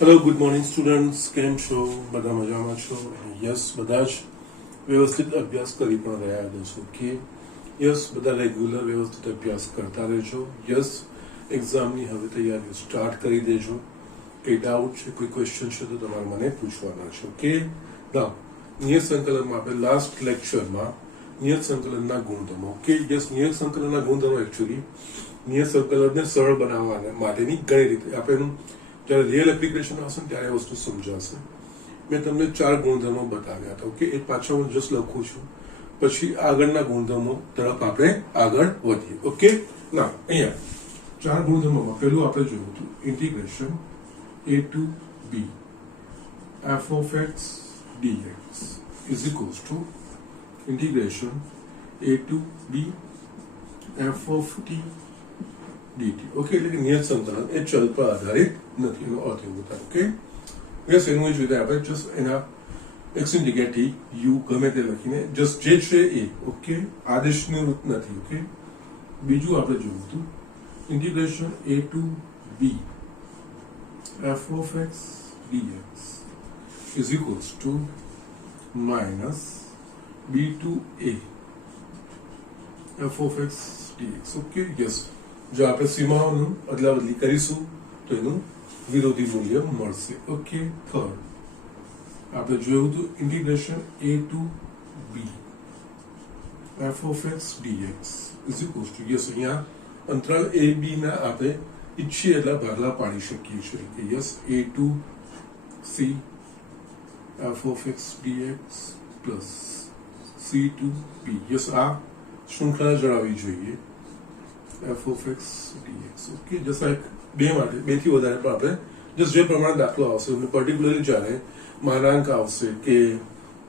Hello good morning students, કેમ છો? બધા મજામાં છો? યસ, બધા જ વ્યવસ્થિત અભ્યાસ કરી પણ રહ્યા છો કે યસ, બધા રેગ્યુલર વ્યવસ્થિત અભ્યાસ કરતા રહેજો. યસ, એક્ઝામની હવે તૈયારીઓ સ્ટાર્ટ કરી દેજો. કંઈ ડાઉટ છે, કોઈ ક્વેશ્ચન છે તો તમારે મને પૂછવાના છે. ઓકે, ના નિયત સંકલનમાં આપણે લાસ્ટ લેક્ચરમાં નિયત સંકલનના ગુણધર્મો, ઓકે યસ, નિયત સંકલનના ગુણધર્મો એકચ્યુઅલી નિયત સંકલનને સરળ બનાવવા માટેની ઘણી રીતે આપણે જ્યારે રિયલ એપ્લિકેશન આવશે ને ત્યારે વસ્તુ સમજાશે. મેં તમને 4 ગુણધર્મો બતાવ્યા હતા. ઓકે, એ પાછળ હું જસ્ટ લખું છું, પછી આગળના ગુણધર્મો તરફ આપણે આગળ વધીએ. ઓકે, ના અહીંયા 4 ગુણધર્મોમાં પહેલું આપણે જોયું હતું integration a to b f of x dx is equals to integration a to b f of t dt. Okay, એટલે કે નિયત સંકલન એ ચલ પર આધારિત નથી, એનો અર્થ એવું થાય. ઓકે, યસ, એનું એ જોઈએ આપણે જસ્ટ એના x ની જગ્યાએ u ગમે તે લખીને જસ્ટ જે છે એ. ઓકે, આદેશની રૂપ નથી. ઓકે, બીજું આપણે જોયું હતું integration a to b f of x dx is equals to minus b to a f of x dx. Okay, yes, જો આપણે સીમાઓનું અદલા બદલી કરીશું તો એનું વિરોધી મૂલ્ય મળશે. ઓકે, થર્ડ આપણે જોયું હતું integration a to b f of x dx is equals to, yes, અહીંયા અંતરાલ a b ના આપણે ઈચ્છીએ એટલા ભાગલા પાડી શકીએ છીએ કે yes a to c f of x dx plus c to b. Yes, આ શૃંખલા જણાવવી જોઈએ f of x dx. Okay, just like બે માટે બેથી વધારે પણ આપણે જસ્ટ જે પ્રમાણે દાખલો આવશે, પર્ટિક્યુલરલી જ્યારે માનાંક આવશે કે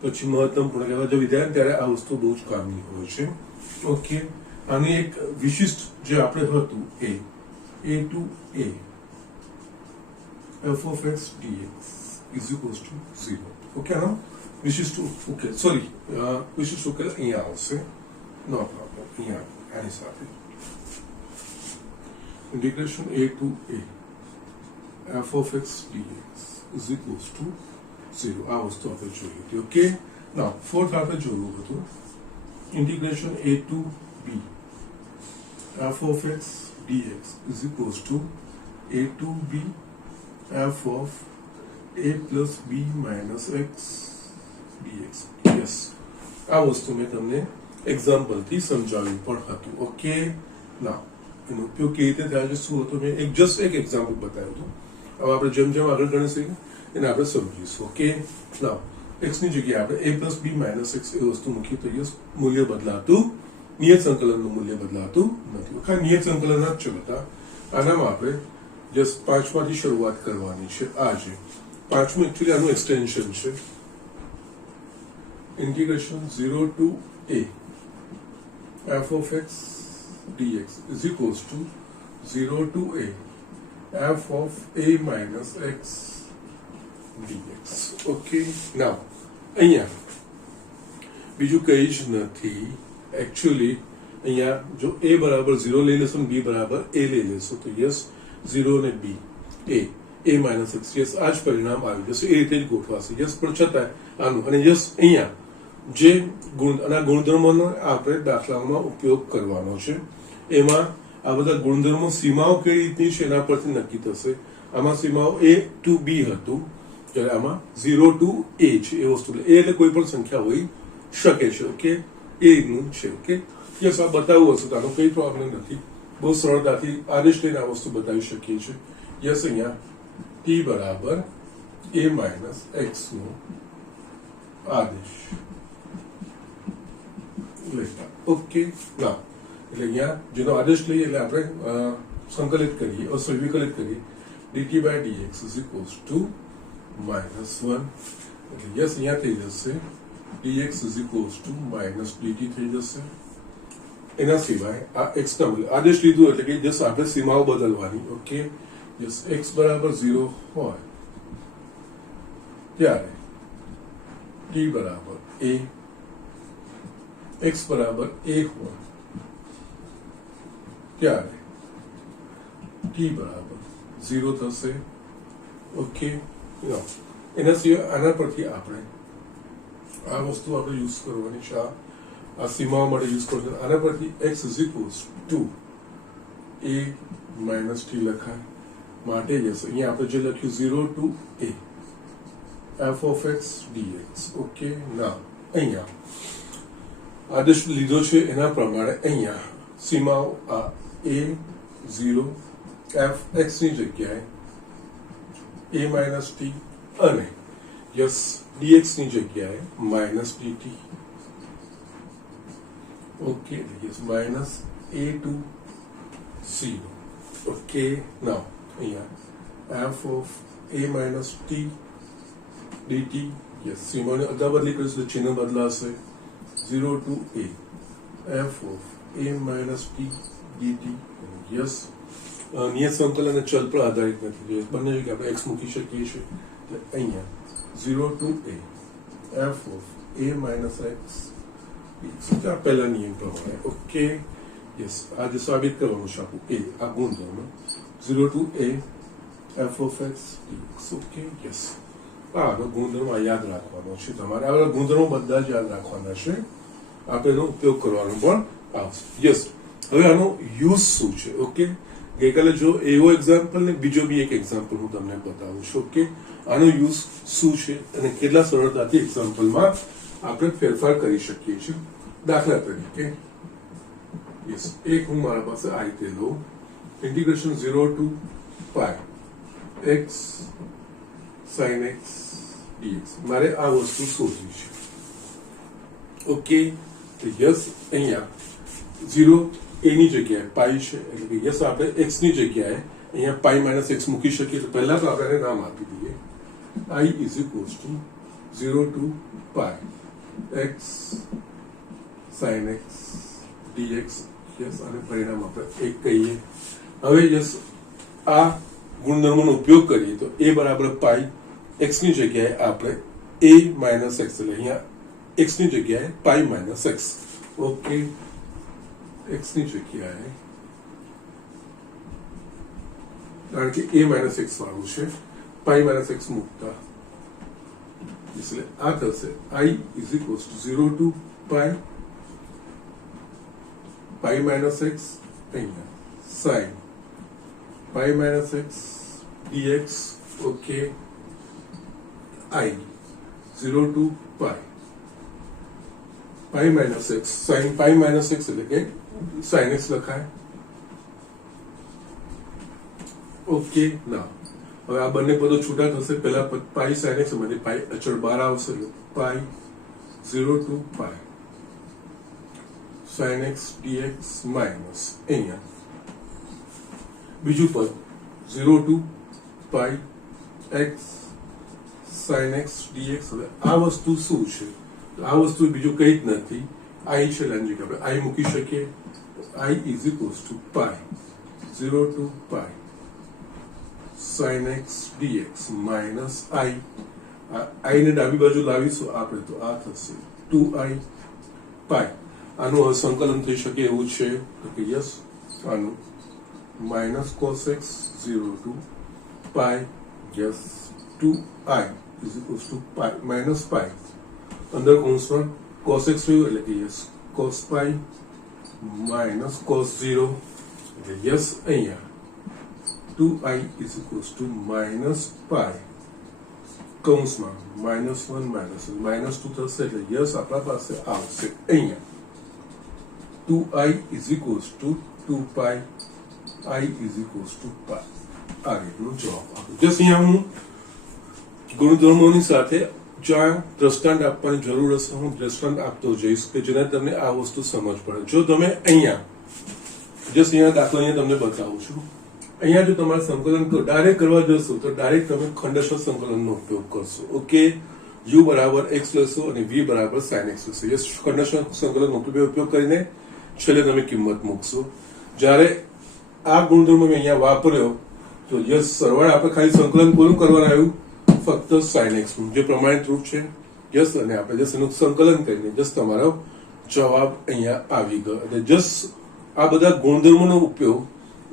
પછી મહત્તમ પૂર્ણ કહેવા જો વિદ્યાર્થી ત્યારે આ વસ્તુ બહુ જ કામની હોય છે. ઓકે, આની એક વિશિષ્ટ જે આપણે હતું a to a f of x dx is equals to 0. Okay, આનો વિશિષ્ટ ઉકેલ વિશિષ્ટ ઉકેલ અહીંયા આવશે. નો પ્રોબ્લેમ, અહીંયા આની સાથે integration a to a f of x dx is equals to 0. આ વસ્તુ આપણે જોઈ હતી. ઓકે, નાઉ ફોર્થ આપણે જોયું હતું integration a to b f of x dx is equals to a to b f of a plus b minus x dx. Yes, આ વસ્તુ મેં તમને એક્ઝામ્પલથી સમજાવ્યું પણ હતું. ઓકે, નાઉ એનો ઉપયોગ કેવી રીતે થાય છે, શું હતો, મેં એક એક્ઝામ્પલ બતાવ્યું હતું. હવે આપણે જેમ જેમ આગળ ગણીશું એને આપણે સમજીશું. ઓકે, નાઉ x ની જગ્યાએ આપણે a plus b minus x એ વસ્તુ મૂકી તો યસ, મૂલ્ય બદલાતું, નિયત સંકલનનું મૂલ્ય બદલાતું નથી. ઓકે, નિયત સંકલન જ છે બધા. આનામાં આપણે જસ્ટ 5 માંથી શરૂઆત કરવાની છે. આ છે 5મું, એકચ્યુઅલી આનું એક્સટેન્શન છે integration 0 to a f of x dx is equals to 0 to a f of a minus x dx. Okay, now અહીંયા બીજું કંઈ જ નથી. એકચ્યુઅલી અહીંયા જો a બરાબર 0 લઈ લેશો ને b બરાબર a લઈ લેશો તો યસ 0 ને b a minus x, yes, આ જ પરિણામ આવી જશે. એ રીતે જ ગોઠવાશે. યસ, પણ છતાં આનું અને યસ અહીંયા જે ગુણધર્મોનો આપણે દાખલામાં ઉપયોગ કરવાનો છે એમાં આ બધા ગુણધર્મો સીમાઓ કઈ રીતની છે એના પરથી નક્કી થશે. આમાં સીમાઓ a to b હતું, જ્યારે આમાં 0 to a છે. એ વસ્તુ એટલે કોઈ પણ સંખ્યા હોઈ શકે છે. ઓકે, એ રીતનું છે. ઓકે, યસ, આ બતાવવું હશે તો આનો કઈ પ્રોબ્લેમ નથી. બહુ સરળતાથી આદેશ લઈને આ વસ્તુ બતાવી શકીએ છીએ. યસ, અહીંયા t બરાબર a માઇનસ x નો આદેશ લેતા. ઓકે, ના એટલે અહીંયા જેનો આદેશ લઈએ એટલે આપણે સંકલિત કરીએ, વિકલિત કરીએ dt by dx is equals to -1. એટલે યસ, અહીંયા થઈ જશે dx is equals to minus dt થઈ જશે. એના સિવાય આ x ના મૂલ્ય આદેશ લીધું એટલે કે જસ્ટ આપણે સીમાઓ બદલવાની. ઓકે, યસ, x બરાબર 0 હોય ત્યારે t બરાબર a, x બરાબર a હોય ત્યારે t બરાબર 0 થશે ઓકે, એના સિવાય આના પરથી આપણે આ વસ્તુ આપણે યુઝ કરવાની છે, આ સીમાઓ માટે યુઝ કરવાની. આના પરથી x is equals to a minus t લખાય માટે જશે. અહીંયા આપણે જે લખ્યું 0 to a f of x dx. Okay, ના અહીંયા આદેશ લીધો છે એના પ્રમાણે અહીંયા સીમાઓ આ a0 f x ની જગ્યાએ a માઇનસ t અને યસ dx ની જગ્યાએ minus dt. Okay, yes minus a to 0. Okay, now અહીંયા f of a minus t dt. Yes, સીમાને અદલાબદલી કરીશું તો ચિહ્ન બદલાશે. 0 to a f of a minus t dt. Yes, નિયત સંકલન અને ચલ પર આધારિત નથી, બંને જગ્યાએ આપણે x મૂકી શકીએ છીએ. એટલે અહીંયા 0 to a f of a minus x આ પહેલા નિયમ પ્રમાણે. ઓકે, યસ, આજે સાબિત કરવાનું છે આપણું આ ગુણધર્મ 0 to a f of x dx. Okay, yes, આગળ ગુણધર્મ યાદ રાખવાનો છે તમારે. આ ગુણધર્મો બધા જ યાદ રાખવાના છે, આપણે એનો ઉપયોગ કરવાનો પણ આવશે. યસ, હવે આનો યુઝ શું છે? ઓકે, ગઈકાલે જો એવો એક્ઝામ્પલ ને બીજો બી એક એક્ઝામ્પલ હું તમને બતાવું છું. ઓકે, આનો યુઝ શું છે અને કેટલા સરળતાથી એક્ઝામ્પલમાં આપણે ફેરફાર કરી શકીએ છીએ. દાખલા તરીકે યસ, એક હું મારા પાસે આ રીતે લઉં, integration 0 to pi x sin x dx. મારે આ વસ્તુ શોધવી છે. ઓકે, તો યસ, અહીંયા 0 a ની જગ્યાએ પાઈ છે, એટલે કે યસ આપણે x ની જગ્યાએ અહીંયા પાઈ માઇનસ x મૂકી શકીએ. તો પહેલા તો આપણે નામ આપી દઈએ, i is equals to 0 to pi x sin x dx. Yes, અને પરિણામ આપણે 1 કહીએ. હવે યસ, આ ગુણધર્મોનો ઉપયોગ કરીએ તો a બરાબર પાઈ, x ની જગ્યાએ આપણે a માઇનસ x, એટલે અહીંયા x ની જગ્યાએ પાઈ માઇનસ x. ઓકે, x ની જગ્યાએ કારણ કે a માઇનસ x વાળું છે, પાઈ માઇનસ x મૂકતા એટલે આ થશે i is equals to 0 to pi pi minus x અહીંયા sin pi minus x dx. Okay, i 0 to pi pi minus x sin pi minus x એટલે કે sin x લખાય. ઓકે, ના હવે આ બંને પદો છૂટા થશે. પહેલા પાઈ sin x માંથી પાઈ અચળ બહાર આવશે, એટલે pi 0 to pi sin x dx minus અહીંયા બીજું પદ 0 to pi x sin x dx. હવે આ વસ્તુ શું છે? આ વસ્તુ બીજું કંઈ જ નથી, i છે, લાંજી કે આપણે i મૂકી શકીએ. i is equals to pi 0 to pi sin x dx minus i. i ને ડાબી બાજુ લાવીશું આપણે તો આ થશે 2i પાઈ. આનું હવે સંકલન થઈ શકે એવું છે કે યસ, આનું minus cos x 0 to pi yes 2i is equals to pi minus pi, અંદર કૌંસમાં cos x રહ્યું એટલે કે yes cos pi minus cos 0 એટલે યસ અહીંયા 2i is equals to minus pi કૌંસમાં -1 -2 થશે એટલે યસ આપણા પાસે આવશે અહીંયા 2i is equals to 2 pi i is equals to pi. આ રીતનો જવાબ આપો. જસ્ટ અહીંયા હું ગુણધર્મોની સાથે જ્યાં દ્રષ્ટાંત આપવાની જરૂર હશે હું દ્રષ્ટાંત આપતો જઈશ કે જેના તમને આ વસ્તુ સમજ પડે. જો તમે અહીંયા જસ્ટ અહીંયા દાખલા અહીંયા તમને બતાવું છું, અહીંયા જો તમારે સંકલન ડાયરેક્ટ કરવા જશો તો ડાયરેક્ટ તમે ખંડેશ્વર સંકલનનો ઉપયોગ કરશો. ઓકે, u બરાબર x લેશો અને v બરાબર sin x લેશો. યસ, ખંડેશ્વર સંકલનનો ઉપયોગ કરીને છેલ્લે તમે કિંમત મૂકશો. જ્યારે આ ગુણધર્મ મેં અહીંયા વાપર્યો તો યસ, સરવાળે આપણે ખાલી સંકલન કોનું કરવાનું આવ્યું? ફક્ત sin x નું, જે પ્રમાણિત રૂપ છે. યસ, અને આપણે જસ્ટ એનું સંકલન કરીને જસ્ટ તમારો જવાબ અહીંયા આવી ગયો. એટલે જસ્ટ આ બધા ગુણધર્મોનો ઉપયોગ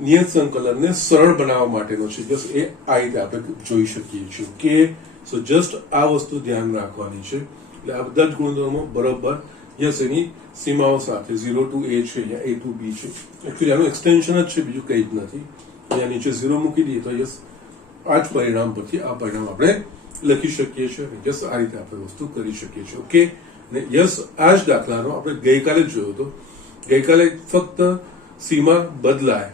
નિયત સંકલનને સરળ બનાવવા માટેનો છે. જસ્ટ એ આ રીતે આપણે જોઈ શકીએ છીએ. ઓકે, સો જસ્ટ આ વસ્તુ ધ્યાન રાખવાની છે. એટલે આ બધા જ ગુણધર્મો બરોબર યસ એની સીમાઓ સાથે 0 to a છે યા a to b છે. એકચ્યુઅલી આનું એક્સટેન્શન જ છે, બીજું કંઈ જ નથી. અહીંયા નીચે 0 મૂકી દઈએ તો યસ આ જ પરિણામ પરથી આ પરિણામ આપણે લખી શકીએ છીએ. યસ આ રીતે આપણે વસ્તુ કરી શકીએ છીએ. ઓકે, ને યસ આ જ દાખલાનો આપણે ગઈકાલે જ જોયો હતો. ગઈકાલે ફક્ત સીમા બદલાય.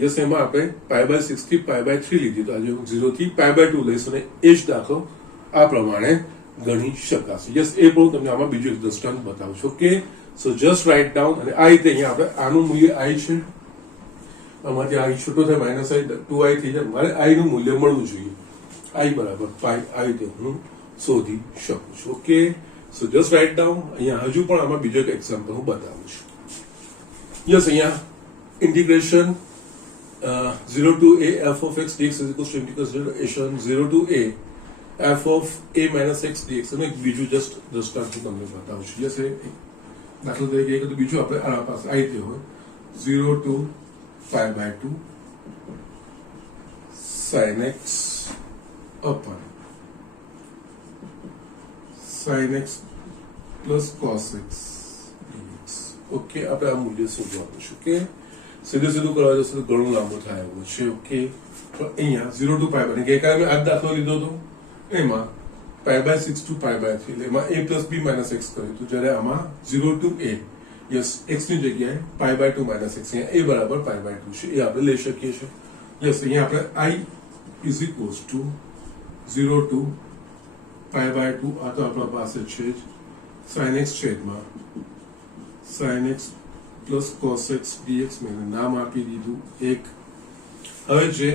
યસ એમાં આપણે π/6 થી π/3 લીધી. તો આજે 0 થી π/2 લઈશું અને એ જ દાખલો આ પ્રમાણે ગણી શકાશે. યસ એ પણ તમને આમાં બીજું એક દ્રષ્ટાંત બતાવું છું. ઓકે, સો જસ્ટ રાઇટ ડાઉન. અને આ રીતે અહીંયા આપણે આનું મૂલ્ય i છે, આમાંથી i છૂટો થાય -i 2i થઈ જાય. મારે i નું મૂલ્ય મળવું જોઈએ. i બરાબર π આ રીતે હું શોધી શકું છું. ઓકે, સો જસ્ટ રાઇટ ડાઉન. અહીંયા હજુ પણ આમાં બીજો એક એક્ઝામ્પલ હું બતાવું છું. યસ અહીંયા integration 0 to a f of x dx is equals to integration 0 to a f of a minus x dx. અને એક બીજું જસ્ટ દ્રષ્ટાંત હું તમને બતાવું છું. યસ એ દાખલા તરીકે એક તો બીજું આપણે આના પાસે આ રીતે હોય 0 to π/2 sin x upon sin x plus cos x dx. Okay, આપણે આ મૂલ્ય શોધવાનું છે. કે સીધું કરવા જશે તો ઘણું લાંબુ થાય એવું છે. ઓકે, તો અહીંયા 0 to π અને ગઈકાલે મેં આ દાખલો લીધો હતો એમાં π/6 to π/3 એટલે એમાં a plus b minus x કર્યું હતું. જ્યારે આમાં 0 to a યસ x ની જગ્યાએ π/2 minus x, અહીંયા a બરાબર π/2 છે એ આપણે લઈ શકીએ છીએ. યસ અહીંયા આપણે i is equals to 0 to π/2 આ તો આપણા પાસે છે જ sin x છેદમાં sin x plus cos x dx મેં નામ આપી દીધું એક. હવે જે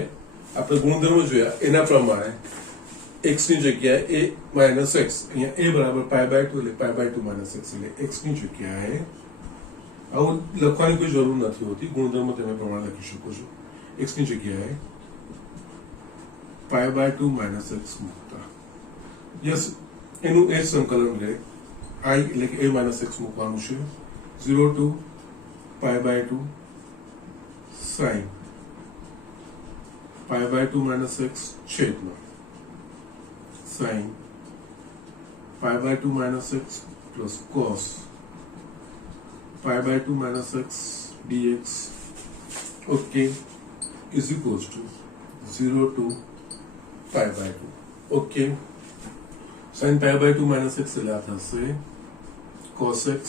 આપણે ગુણધર્મો જોયા એના પ્રમાણે x ની જગ્યાએ a minus x, અહીંયા a બરાબર π/2 એટલે π/2 minus x એટલે x ની જગ્યાએ આવું લખવાની કોઈ જરૂર નથી હોતી. ગુણધર્મો તમે પ્રમાણે લખી શકો છો. x ની જગ્યાએ π/2 minus x મૂકતા યસ એનું એ સંકલન રહે i એટલે કે a minus x મૂકવાનું છે 0 to π/2 sin π/2 minus x છેદમાં sin π/2 minus x plus cos π/2 minus x dx. Okay, is equals to 0 to π/2. Okay, sin π/2 minus x એટલે આ થશે cos x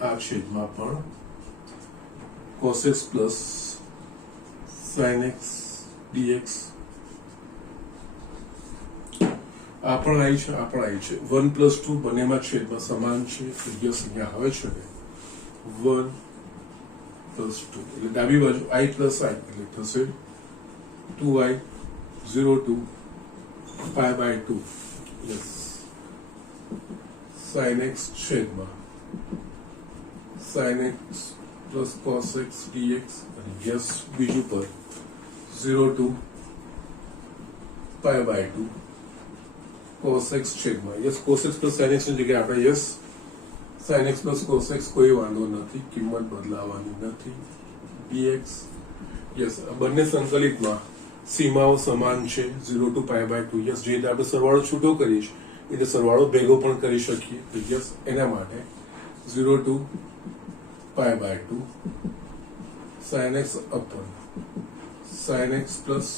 આ છેદમાં પણ cos x plus sin x dx. આ પણ i છે, આ પણ i છે. 1 plus 2 બંનેમાં છેદમાં સમાન છે. યસ અહીંયા આવે છે ને 1 plus 2 એટલે ડાબી બાજુ i plus i એટલે થશે 2i 0 to π/2 yes sin x છેદમાં sin x plus cos x dx. અને યસ બીજું પર 0 to π/2 cos x છેદમાં yes cos x plus sin x ની જગ્યાએ આપણે yes sin x plus cos x કોઈ વાંધો નથી, કિંમત બદલાવાની નથી dx. યસ બંને સંકલિતમાં સીમાઓ સમાન છે 0 to π/2. યસ જે રીતે આપણે સરવાળો છૂટો કરીશ એટલે સરવાળો ભેગો પણ કરી શકીએ. યસ એના માટે 0 to π/2 sin x upon sin x plus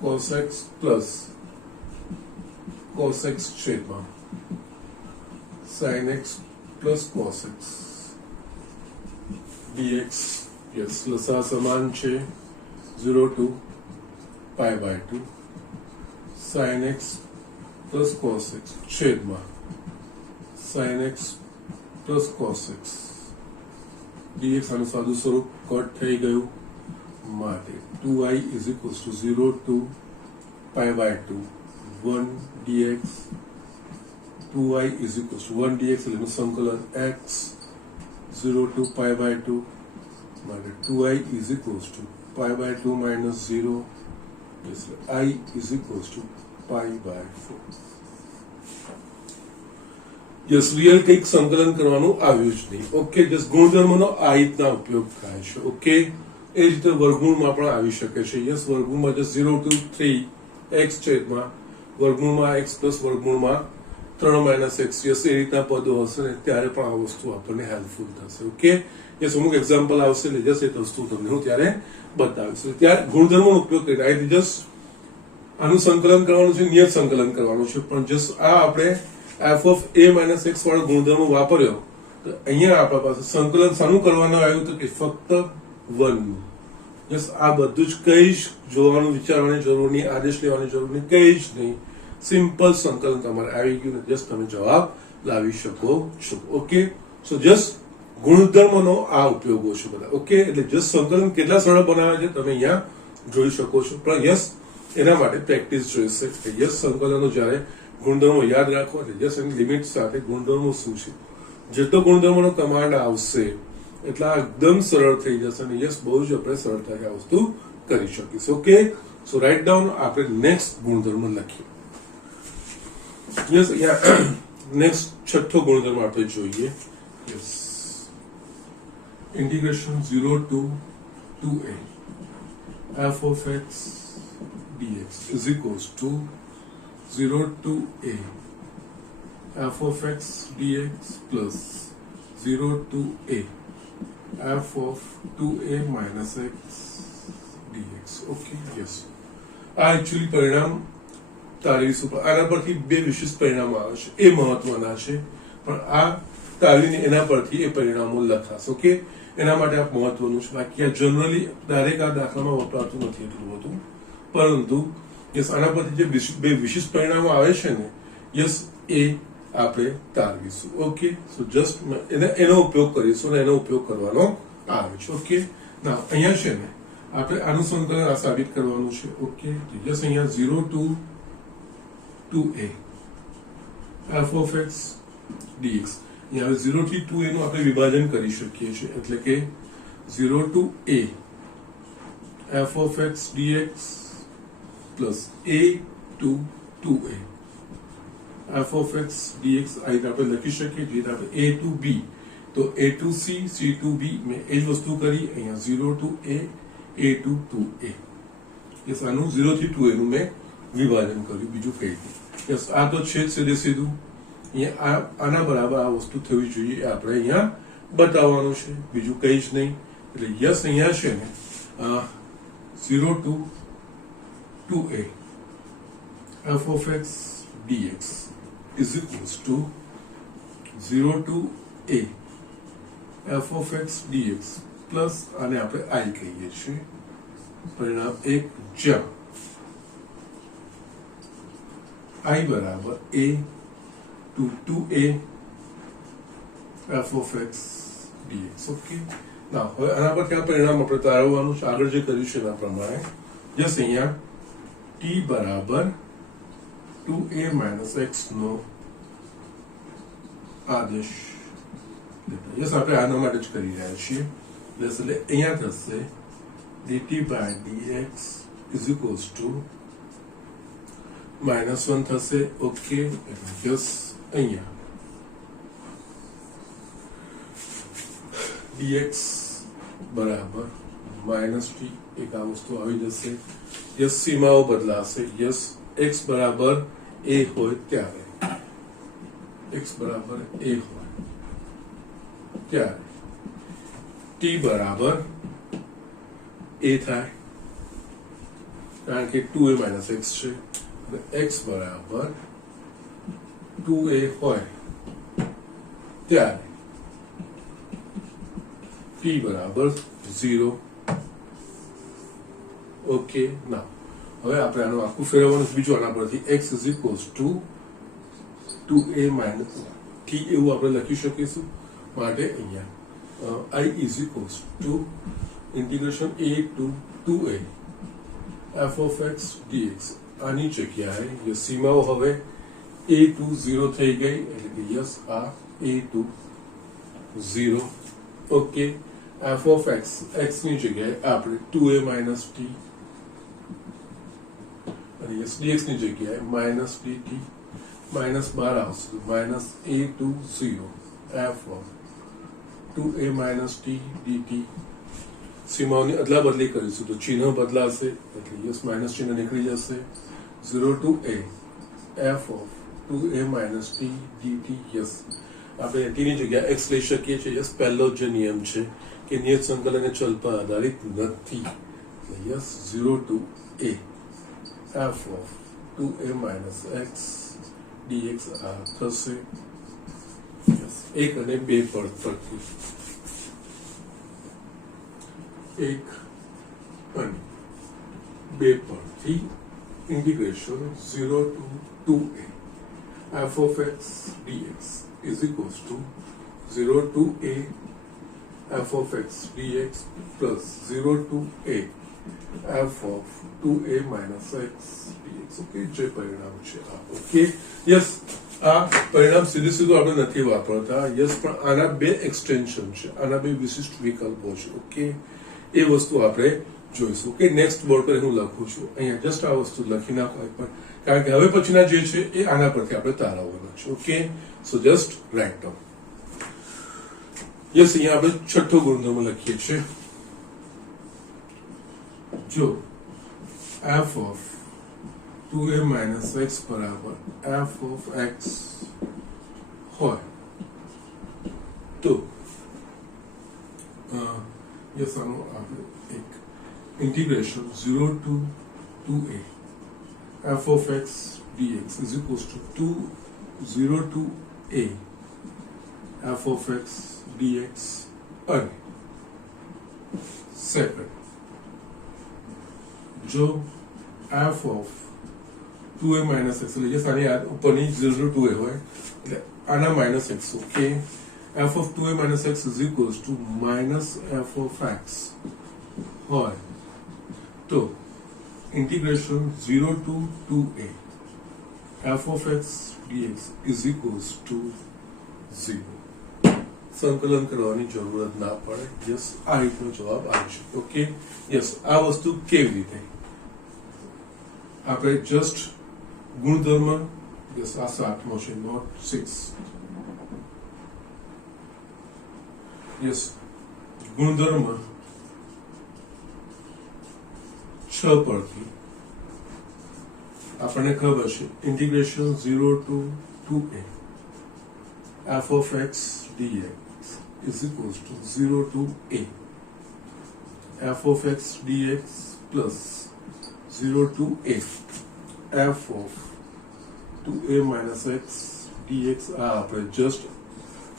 cos x plus cos x છેદમાં sin x plus cos x dx. Yes લસા સમાન છે 0 to π/2 sin x plus cos x છેદમાં sin x plus cos x dx. આનું સાદું સ્વરૂપ cut થઈ ગયું માટે 2i is equals to 0 to π/2 1 dx. 2i is equals to 1 dx એટલે એનું સંકલન x 0 to π/2 માટે 2i is equals to π/2 minus 0 એટલે i is equals to π/4. Yes real કંઈક સંકલન કરવાનું આવ્યું જ નહીં. ઓકે, જસ્ટ ગુણધર્મનો આ રીતના ઉપયોગ થાય છે. ઓકે, એ રીતે વર્ગમૂળમાં પણ આવી શકે છે. યસ, વર્ગમૂળમાં જે 0 to 3 x છેદમાં વર્ગમૂળમાં x પ્લસ વર્ગમૂળમાં 3 - x, યસ, એ રીતના પદો હશે ને ત્યારે પણ આ વસ્તુ આપણને હેલ્પફુલ થશે. ઓકે, યસ, અમુક એક્ઝામ્પલ આવશે ને જસ્ટ એ વસ્તુ તમને હું ત્યારે બતાવીશ. ત્યારે ગુણધર્મોનો ઉપયોગ કરીને આઈ જસ્ટ આનું સંકલન કરવાનું છે, નિયત સંકલન કરવાનું છે, પણ જસ્ટ આ આપણે f of a - x વાળો ગુણધર્મ વાપર્યો તો અહીંયા આપણા પાસે સંકલન શાનું કરવાનું આવ્યું તો કે ફક્ત 1 નું. યસ, આ બધું જ કઈ જ જોવાનું વિચારવાની જરૂર નહીં, આદેશ લેવાની જરૂર નહીં, કઈ જ નહીં, સિમ્પલ સંકલન તમારે આવી ગયું ને જસ્ટ તમે જવાબ લાવી શકો છો. ઓકે, સો જસ્ટ ગુણધર્મનો આ ઉપયોગો છે બધા. ઓકે, એટલે જસ્ટ સંકલન કેટલા સરળ બનાવે છે તમે અહીંયા જોઈ શકો છો. પણ યસ, એના માટે પ્રેક્ટિસ જોઈશે કે યસ સંકલનો જ્યારે ગુણધર્મો યાદ રાખો એટલે યસ એની લિમિટ સાથે ગુણધર્મો શું છે, જેટલો ગુણધર્મોનો કમાન્ડ આવશે એટલા એકદમ સરળ થઈ જશે અને યસ બહુ જ આપણે સરળતાથી આ વસ્તુ કરી શકીશું. ઓકે, સો રાઇટ ડાઉન. આપણે નેક્સ્ટ ગુણધર્મ લખીએ. યસ, અહીંયા નેક્સ્ટ છઠ્ઠો ગુણધર્મ આપણે જોઈએ. Yes, integration 0 to 2a f of x dx is equals to 0 to a f of x dx plus 0 to a f of 2a minus x dx. Okay, yes, આ actually પરિણામ તારવીશું, પણ આના પરથી બે વિશિષ્ટ પરિણામો આવે છે, એ મહત્વના છે, પણ આ તારવીને એના પરથી એ પરિણામો લખાશે. ઓકે, એના માટે આ મહત્વનું છે. બાકી આ જનરલી ડાયરેક્ટ આ દાખલામાં વપરાતું નથી એટલું બધું, પરંતુ યસ આના પરથી જે બે વિશિષ્ટ પરિણામો આવે છે ને યસ એ આપણે તારવીશું. ઓકે, સો જસ્ટ એનો ઉપયોગ કરીશું અને એનો ઉપયોગ કરવાનો આવે છે. ઓકે, ના અહીંયા છે ને આપણે આનું સંકલન આ સાબિત કરવાનું છે. ઓકે, યસ, અહીંયા 0 to 2a f of x dx, અહીંયા 0 થી 2a નું આપણે વિભાજન કરી શકીએ છીએ, એટલે કે 0 to a f of x dx plus a to 2a f of x dx આ રીતે આપણે લખી શકીએ. જે આપણે a to b તો a to c, c to b મેં એ જ વસ્તુ કરી. અહીંયા 0 to a to 2a. Yes, આનું 0 થી 2a નું મેં વિભાજન કર્યું, બીજું કઈ નહીં. યસ, આ તો છે સીધું અહીંયા આના બરાબર આ વસ્તુ થવી જોઈએ એ આપણે અહીંયા બતાવવાનું છે, બીજું કઈ જ નહીં. એટલે યસ અહીંયા છે ને 0 to 2a f of x dx is equals to 0 to a f of x dx plus આને આપણે i કહીએ છીએ. પરિણામ 1 જ્યાં i બરાબર a to 2a f of x dx. Okay, ના હવે આના પર કયા પરિણામ આપણે તારવવાનું છે આગળ જે કર્યું છે એના પ્રમાણે. યસ, અહીંયા t બરાબર 2a minus x નો આદેશ લેતા. યસ, આપણે આના માટે જ કરી રહ્યા છીએ. યસ, એટલે અહીંયા થશે dt by dx is equals to -1 થશે. ઓકે, યસ, અહીંયા dx બરાબર -t એક આ વસ્તુ આવી જશે. યસ, સીમાઓ બદલાશે. યસ, x બરાબર a હોય ત્યારે x બરાબર a હોય ત્યારે t બરાબર a થાય, કારણ કે 2a minus x છે. x બરાબર 2a હોય ત્યારે t બરાબર 0. ઓકે, ના હવે આપણે આનું આખું ફેરવવાનું બીજું આના પરથી x is equals to 2a minus t એવું આપણે લખી શકીશું. માટે અહીંયા i is equals to integration a to 2a f of x dx. આની જગ્યાએ જે સીમાઓ હવે a to 0 થઈ ગઈ, એટલે કે યસ આ a to 0. Okay, f of x ની જગ્યાએ આપણે 2a minus t અને યસ dx ની જગ્યાએ minus dt minus બહાર આવશે minus a to 0 f of 2a minus t dt सीमाओनी अदला बदली करीशुं तो चिन्ह बदलाशे एटले यस माइनस चिन्ह निकली जशे 0 to a f of 2a minus t dt yes આપણે t ની જગ્યાએ x લઈ શકીએ છીએ યસ પહેલો જે નિયમ છે કે નિયત સંકલન એ ચલ પર આધારિત નથી yes 0 to a f of 2a minus x dx આ થશે યસ એક અને બે પદ પરથી એક અને બે પરથી integration 0 to 2a f of x dx is equals to 0 to a f of x dx plus 0 to a f of 2a minus x dx. Okay, જે પરિણામ છે આ ઓકે યસ આ પરિણામ સીધું સીધું આપણે નથી વાપરતા યસ પણ આના બે એક્સટેન્શન છે આના બે વિશિષ્ટ વિકલ્પો છે ઓકે એ વસ્તુ આપણે જોઈશું કે નેક્સ્ટ બોર્ડ પર હું લખું છું અહીંયા જસ્ટ આ વસ્તુ લખી નાખો પણ કારણ કે હવે પછીના જે છે એ આના પરથી આપણે તારવવાના છે okay so just write down yes અહીંયા આપણે છઠ્ઠો ગુણધર્મ લખીએ છીએ જો f of 2a minus x બરાબર f of x હોય તો યસ આનો આપણે એક integration 0 to 2a f of x dx is equals to 0 to a f of x dx and second जो f of 2a minus x એટલે જે સાની ઉપરની 0 to 2a હોય એટલે આના minus x okay f of 2a minus x is equals to minus f of x હોય तो integration 0 to 2a f of x dx is equals to 0 સંકલન કરવાની જરૂરત ના પડે યસ આ રીતનો જવાબ આવી શકે ઓકે યસ આ વસ્તુ કેવી રીતે આપણે જસ્ટ ગુણધર્મ યસ આ 7મો છે નોટ 6 યસ ગુણધર્મ 6 પરથી આપણને ખબર છે integration 0 to 2a f of x dx is equals to 0 to a f of x dx plus 0 to a f of 2a minus x dx આ આપણે જસ્ટ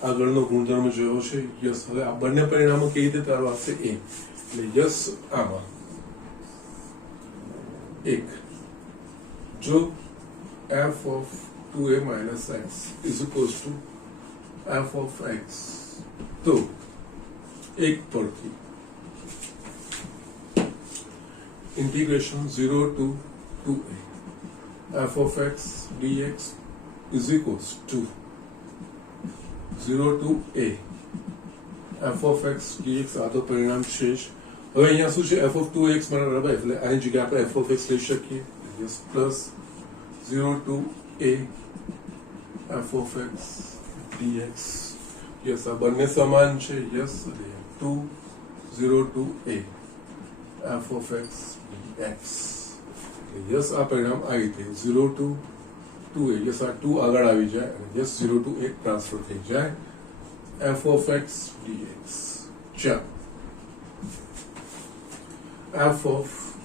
આગળનો ગુણધર્મ જોયો છે યસ હવે આ બંને પરિણામો કેવી રીતે તારવાશે એ એટલે યસ આમાં एक जो f of 2a minus x is equals to f of x तो एक परથી integration 0 to 2a f of x dx is equals to 0 to a f of x dx આ તો પરિણામ છે હવે અહીંયા શું છે f of 2x બરાબર એટલે આની જગ્યાએ આપણે f of x લઈ શકીએ yes plus 0 to a f of x dx yes આ બંને સમાન છે યસ એટલે 2 0 to a f of x dx yes આ પરિણામ આ રીતે 0 to 2a યસ આ 2 આગળ આવી જાય અને યસ 0 to a ટ્રાન્સફર થઈ જાય f of x dx ચાલો f of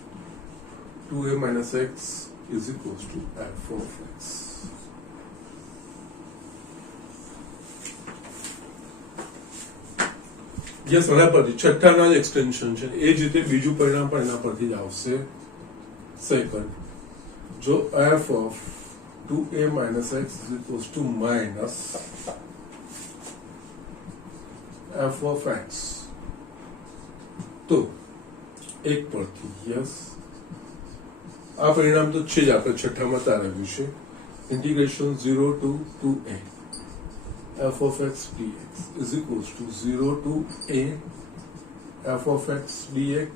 2a minus x is equals to f of x. Yes, આના પરથી છઠ્ઠાના જ એક્સટેન્શન છે એ જ રીતે બીજું પરિણામ પણ એના પરથી જ આવશે સેકન્ડ જો f of 2a minus x is equals to minus f of x તો એક પરથી યસ આ પરિણામ તો છે જ આપણે છઠ્ઠામાં તારવ્યું છે integration 0 to 2a f of x dx is equals to 0 to a f of x dx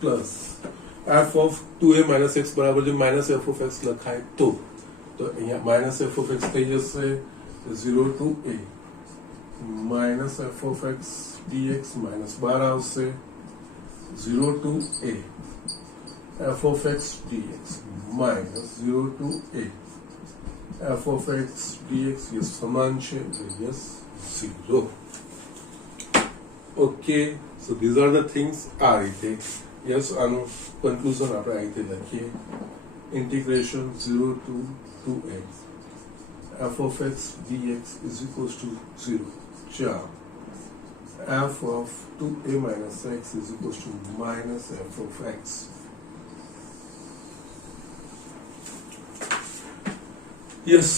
plus f of 2a minus x બરાબર જો minus f of x લખાય તો અહીંયા minus f of x થઈ જશે 0 to a minus f of x dx minus 12 આવશે 0 to a f of x dx minus 0 to a f of x dx ये समान है yes 0. Okay, so these are the things આ રીતે yes આનું conclusion આપણે આ રીતે લખીએ integration 0 to 2x f of x dx is equals to 0 ચાર f of 2a minus x is equals to minus f of x. Yes,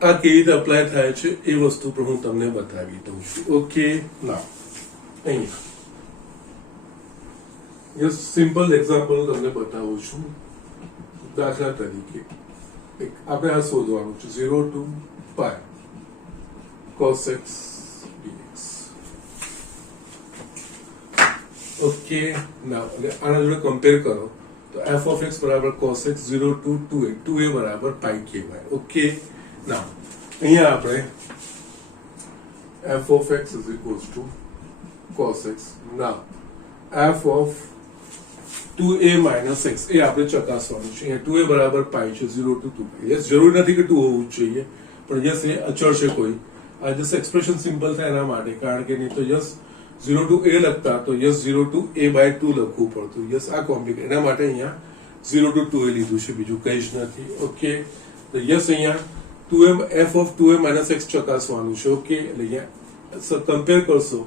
આ કેવી રીતે અપ્લાય થાય છે એ વસ્તુ પણ હું તમને બતાવી દઉં છું. ઓકે, નાઉ અહીંયા યસ સિમ્પલ એક્ઝામ્પલ તમને બતાવું છું. દાખલા તરીકે આપણે આ શોધવાનું છે 0 to pi cos x dx. Okay, now આના જોડે કમ્પેર કરો તો f of x બરાબર cos x 0 to 2a 2a બરાબર pi કહેવાય. ઓકે, નાઉ અહીંયા આપણે f of x is equals to cos x. Now f of 2a minus x એ આપણે ચકાસવાનું છે. અહીંયા 2a બરાબર pi છે 0 to 2 યસ જરૂર નથી કે 2 હોવું જ જોઈએ પણ યસ એ અચળ છે કોઈ આ જસ્ટ એક્સપ્રેશન સિમ્પલ થાય એના માટે કારણ કે નહીં તો યસ 0 to a લખતા તો યસ 0 to a by 2 લખવું પડતું યસ આ કોમ્પ્લિકેટ એના માટે અહીંયા 0 to 2a લીધું છે બીજું કંઈ જ નથી. ઓકે તો યસ અહીંયા 2m f of 2a minus x ચકાસવાનું છે. ઓકે એટલે અહીંયા કમ્પેર કરશો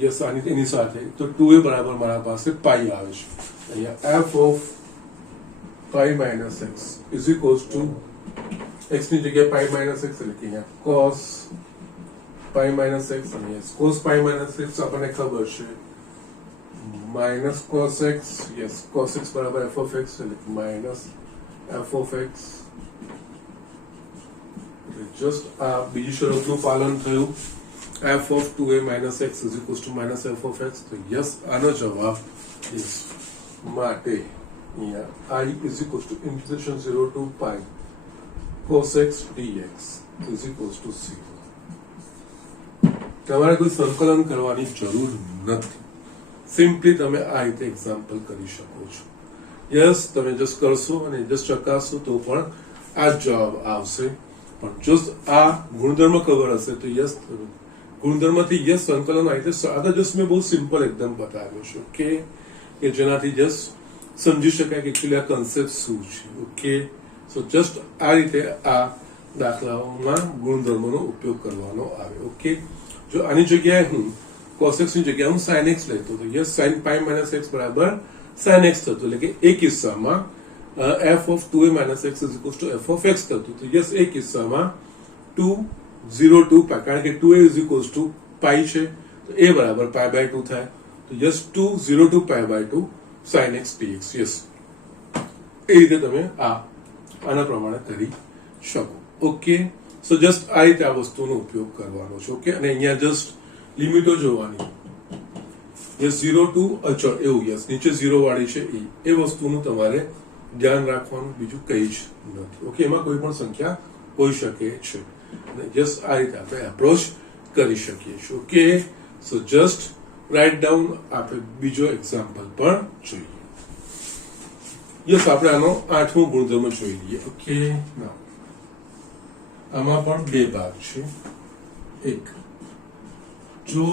યસ આની એની સાથે તો 2a બરાબર મારા પાસે પાઈ આવે છે. અહીંયા f of pi minus x is equals to x ની જગ્યાએ pi minus x એટલે કે અહીંયા cos pi minus x અને yes cos pi minus x આપણને ખબર છે minus cos x yes cos x બરાબર f of x એટલે minus f of x just આ બીજી શરતનું પાલન થયું f of 2a minus x is equals to minus f of x તો yes આનો જવાબ is માટે અહીંયા I is equals to integration 0 to pi cos x dx is equals to 0. તમારે કોઈ સંકલન કરવાની જરૂર નથી સિમ્પલી તમે આ રીતે એક્ઝામ્પલ કરી શકો છો. યસ તમે જસ્ટ કરશો અને જસ્ટ ચકાસો તો પણ આ જ જવાબ આવશે પણ જો આ ગુણધર્મ ખબર હશે તો યસ ગુણધર્મથી યસ સંકલન આ રીતે સાદા જસ્ટ મેં બહુ સિમ્પલ એકદમ બતાવ્યો છે. ઓકે કે જેનાથી જસ્ટ સમજી શકાય કે એકચ્યુઅલી આ કન્સેપ્ટ શું છે. ઓકે સો જસ્ટ આ રીતે આ દાખલાઓમાં ગુણધર્મનો ઉપયોગ કરવાનો આવે. ઓકે જો આની જગ્યાએ હું cos x ની જગ્યાએ હું sin x લેતો તો yes sin pi minus x બરાબર sin x થતું એટલે કે એ કિસ્સામાં f of 2a minus x is equals to f of x થતું તો યસ એ કિસ્સામાં 2 0 to pi કારણ કે 2a is equals to pi છે તો a બરાબર pi by 2 થાય તો yes 2 0 to pi by 2 sin x dx yes એ રીતે તમે આના પ્રમાણે કરી શકો. ઓકે સો જસ્ટ આ રીતે આ વસ્તુનો ઉપયોગ કરવાનો છે. ઓકે અને અહીંયા જસ્ટ લિમિટો જોવાની યસ 0 ટુ અચળ એવું યસ નીચે 0 વાળી છે એ વસ્તુનું તમારે ધ્યાન રાખવાનું બીજું કંઈ જ નથી. ઓકે એમાં કોઈ પણ સંખ્યા હોઈ શકે છે જસ્ટ આ રીતે આપણે એપ્રોચ કરી શકીએ છીએ. Okay so just write down આપણે બીજો એક્ઝામ્પલ પણ જોઈએ. યસ આપણે આનો 8મો ગુણધર્મ જોઈ લઈએ. ઓકે નાઉ આમાં પણ બે ભાગ છે. એક જો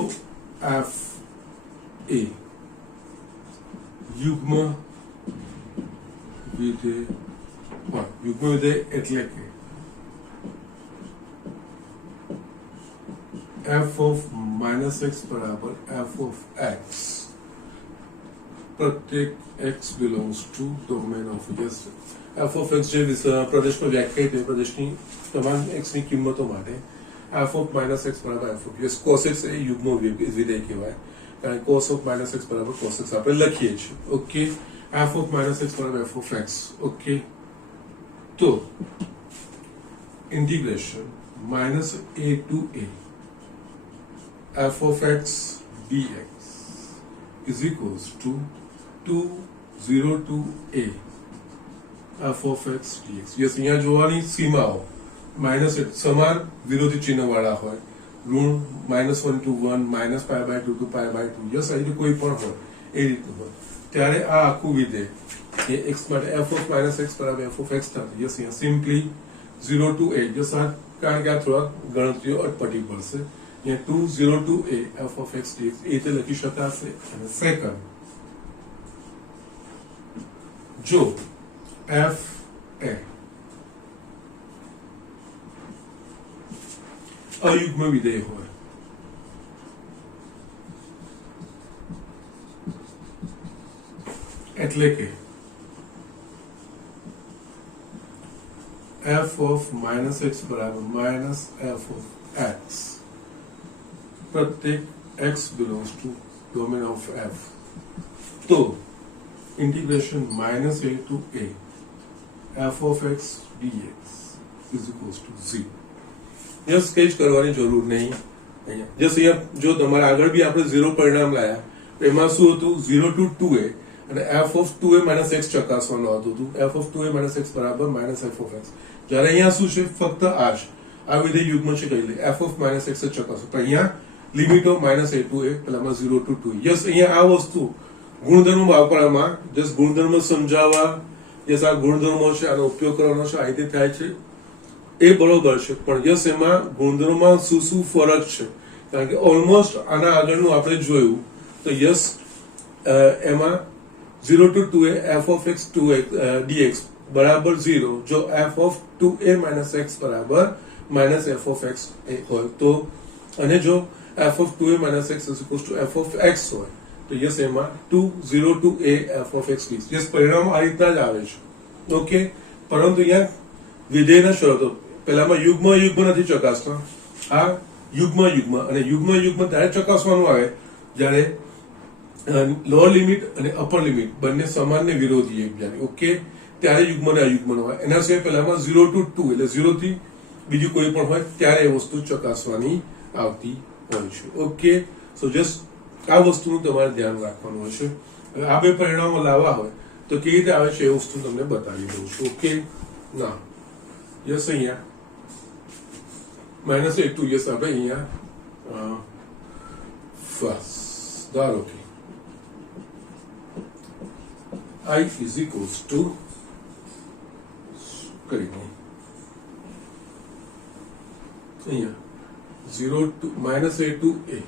f એ યુગ્મ વિધેય હોય યુગ્મ વિધેય એટલે કે f of minus x બરાબર f of x પ્રત્યેક x belongs to domain of yes f of x જે પ્રદેશમાં વ્યાખ્યાયિત છે પ્રદેશની તમામ x ની કિંમતો માટે f of minus x બરાબર f of yes cos x એ યુગ્મ વિધેય કહેવાય કારણ cos of minus x બરાબર cos x આપણે લખીએ છીએ. Okay f of minus x બરાબર f of x. ઓકે તો integration minus a to a f of x dx is equals to 2 0 to a f of x dx. yes અહીંયા જોવાની સીમાઓ minus સમાન વિરોધી ચિહ્ન વાળા હોય ઋણ -1 to 1 -pi by 2 to pi by 2 yes અહીં કોઈ પણ હોય એ રીતનું હોય ત્યારે આ આખું વિધેય એ x માટે f of minus x બરાબર f of x થાય. યસ અહીંયા સિમ્પલી 0 to a યસ કારણ કે આ થોડા ગણતરીઓ અટપટી પડશે. અહીંયા 2 0 to a f of x dx એ રીતે લખી શકાશે. અને સેકન્ડ જો f એ અયુગ્મ વિધેય હોય એટલે કે f of minus x બરાબર minus f of x प्रत्येक x belongs to domain of f तो integration minus a to a f of x dx is equals to 0. यह स्केच करवानी जरूर नहीं અહીંયા જસ્ટ અહીંયા જો તમારે આગળ બી આપણે 0 પરિણામ લાયા એમાં શું હતું 0 to 2a અને f of 2a minus x ચકાસવાનું આવતું હતું f of 2a minus x બરાબર minus f of x જ્યારે અહીંયા શું છે ફક્ત આ છે આ વિધેય યુગ્મ છે કહી લે f of minus x જ ચકાસો પણ અહીંયા limit of minus a to a પેલામાં 0 to 2 યસ અહીંયા આ વસ્તુ ગુણધર્મ વાપરવામાં જસ્ટ ગુણધર્મ સમજાવવા યસ આ ગુણધર્મો છે આનો ઉપયોગ કરવાનો છે આ રીતે થાય છે એ બરોબર છે પણ યસ એમાં ગુણધર્મમાં શું ફરક છે કારણ કે ઓલમોસ્ટ આના આગળનું આપણે જોયું તો યસ એમાં 0 to 2a f of x 2x dx બરાબર 0 જો f of 2a minus x બરાબર minus f of x હોય તો અને જો f of 2a minus x is equals to f of x હોય તો યસ એમાં 2 0 to a f of x dx yes પરિણામ આ રીતના જ આવે છે ઓકે પરંતુ અહીંયા વિધેયના શરતો પહેલામાં યુગ્મ નથી ચકાસતા આ યુગ્મ અને યુગ્મ ત્યારે ચકાસવાનું આવે જ્યારે લોઅર લિમિટ અને અપર લિમિટ બંને સમાન ને વિરોધી એકબીજાની ઓકે ત્યારે યુગ્મ અને અયુગ્મ હોય એના સિવાય પહેલામાં 0 to 2 એટલે 0 થી બીજું કોઈ પણ હોય ત્યારે એ વસ્તુ ચકાસવાની આવતી હોય છે ઓકે સો જસ્ટ આ વસ્તુનું તમારે ધ્યાન રાખવાનું હોય છે આ બે પરિણામો લાવવા હોય તો કેવી રીતે આવે છે એ વસ્તુ તમને બતાવી દઉં છું ઓકે ના યસ અહીંયા minus a2 યસ આપણે અહીંયા ફર્સ્ટ ધારો કે I is equals to કરી દઉં અહીંયા 0 to minus a to a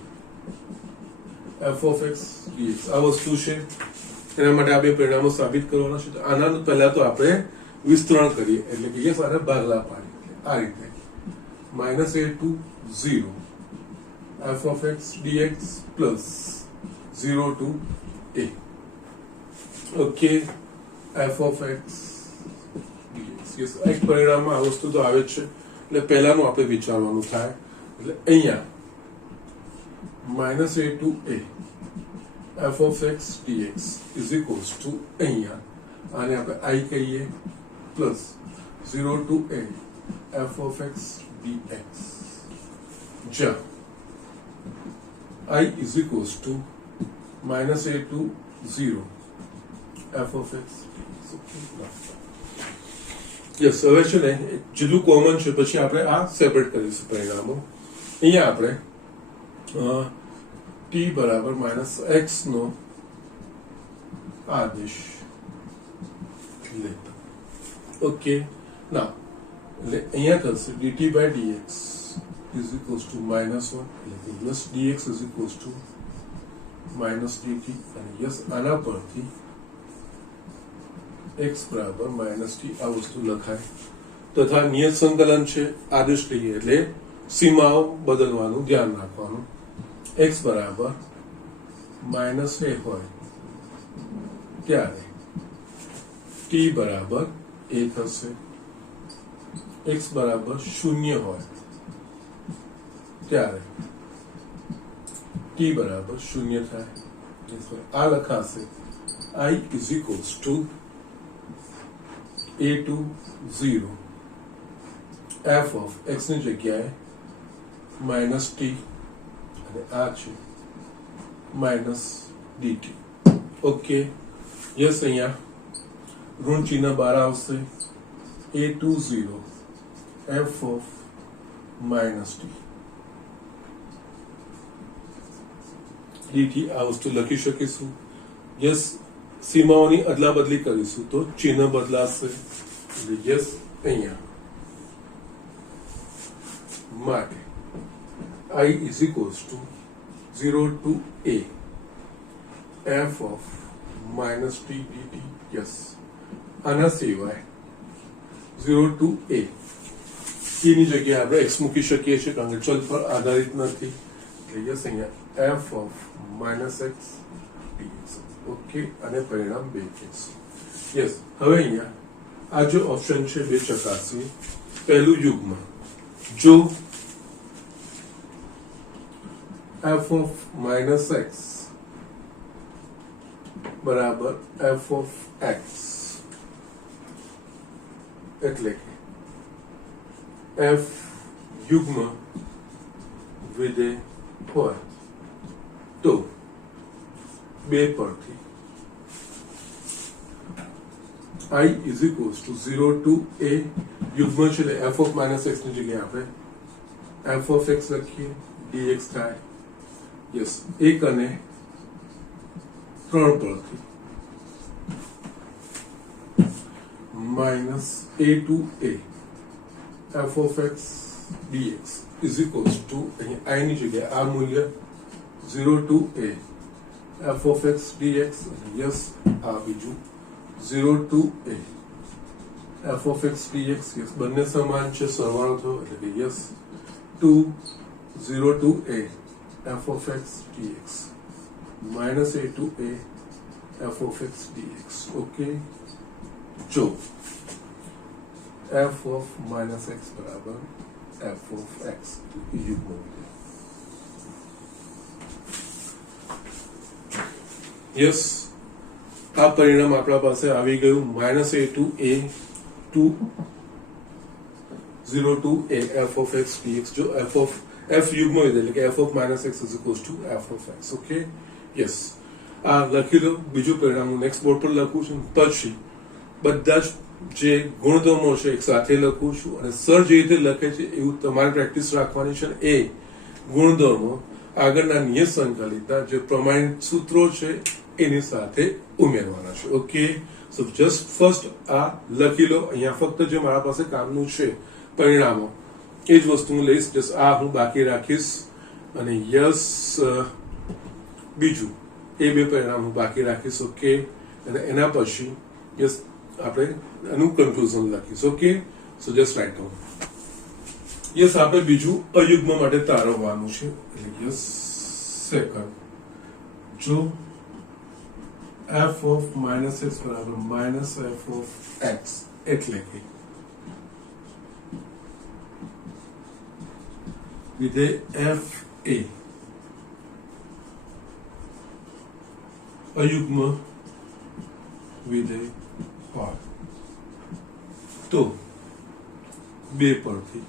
f of x dx આ વસ્તુ છે એના માટે આ બે પરિણામો સાબિત કરવાના છે તો આના પહેલા તો આપણે વિસ્તરણ કરીએ એટલે કે યસ આને ભાગલા પાડીએ આ રીતે minus a to 0 f of x dx plus 0 to a okay f of x dx yes એક પરિણામમાં આ વસ્તુ તો આવે જ છે એટલે પહેલાનું આપણે વિચારવાનું થાય એટલે અહીંયા minus a to a f of x dx is equals to અહીંયા આને આપણે I કહીએ plus 0 to a f of x dx જ્યાં I is equals to minus a to 0 f of x yes હવે છે ને જેટલું કોમન છે પછી આપણે આ સેપરેટ કરીશું પરિણામો અહીંયા આપણે t બરાબર minus x નો આદેશ લેતા ઓકે ના એટલે અહીંયા થશે dt by dx is equals to minus 1 એટલે plus dx is equals to minus dt અને યસ આના પરથી x બરાબર minus t આ વસ્તુ લખાય તથા નિયત સંકલન છે આદેશ લઈએ એટલે સીમાઓ બદલવાનું ધ્યાન રાખવાનું x બરાબર minus a હોય ત્યારે t બરાબર a થશે x બરાબર 0 હોય ત્યારે t બરાબર 0 થાય આ લખાશે I is equals to a to 0 f of x ની જગ્યાએ minus t અને આ છે minus dt ઓકે યસ અહીંયા ઋણ ચિહ્ન બહાર આવશે a to 0 f of minus t dt આ વસ્તુ લખી શકીશું યસ સીમાઓની અદલા બદલી કરીશું તો ચિહ્ન બદલાશે એટલે યસ અહીંયા માટે I is equals to 0 to a f of minus t dt. Yes. આના સિવાય 0 to a ની જગ્યાએ આપણે x મૂકી શકીએ છીએ કારણ કે ચલ પર આધારિત નથી એટલે યસ અહીંયા f of minus x dx. Okay અને પરિણામ 2 કહેશું. યસ હવે અહીંયા આ જો ઓપ્શન છે બે ચકાસીએ. પહેલું યુગ્મ જો f of minus x બરાબર f of x એટલે કે f યુગ્મ વિધેય હોય તો બે પરથી I is equals to 0 to a યુગ્મ છે એટલે f of minus x ની જગ્યાએ આપણે f of x લખીએ dx થાય. યસ એક અને 3 પરથી minus a to a f of x dx is equals to અહીંયા I ની જગ્યાએ આ મૂલ્ય 0 to a f of x dx yes આ બીજું 0 to a f of x dx yes બંને સમાન છે સરવાળો થયો એટલે કે yes 2 0 to a f of x dx minus a to a f of x dx. Okay, જો f of minus x બરાબર f of x યુગ્મ વિધેય. યસ આ પરિણામ આપણા પાસે આવી ગયું minus a to a to 0 to a f of x dx. જો f of f યુગ્મ વિધેય એટલે કે f of minus x is equals to f of x. Okay yes આ લખી લો. બીજું પરિણામ હું નેક્સ્ટ બોર્ડ પર લખું છું પછી બધા જ જે ગુણધર્મો છે એક સાથે લખું છું અને સર જે રીતે લખે છે એવું તમારે પ્રેક્ટિસ રાખવાની છે. એ ગુણધર્મો આગળના નિયત સંકલિતના જે પ્રમાણિત સૂત્રો છે એની સાથે ઉમેરવાના છે. ઓકે સો જસ્ટ ફર્સ્ટ આ લખી લો. અહીંયા ફક્ત જે મારા પાસે કામનું છે પરિણામો એ જ વસ્તુ હું લઈશ. જસ્ટ આ હું બાકી રાખીશ અને યસ બીજું એ બે પરિણામ હું બાકી રાખીશ. ઓકે અને એના પછી યસ આપણે એનું કન્ક્લુઝન લખીશ. Okay so just write down. Yes આપણે બીજું અયુગ્મ માટે તારવવાનું છે એટલે યસ સેકન્ડ જો f of minus x બરાબર minus f of x એટલે કે વિધેય f a અયુગ્મ વિધેય હોય તો બે પરથી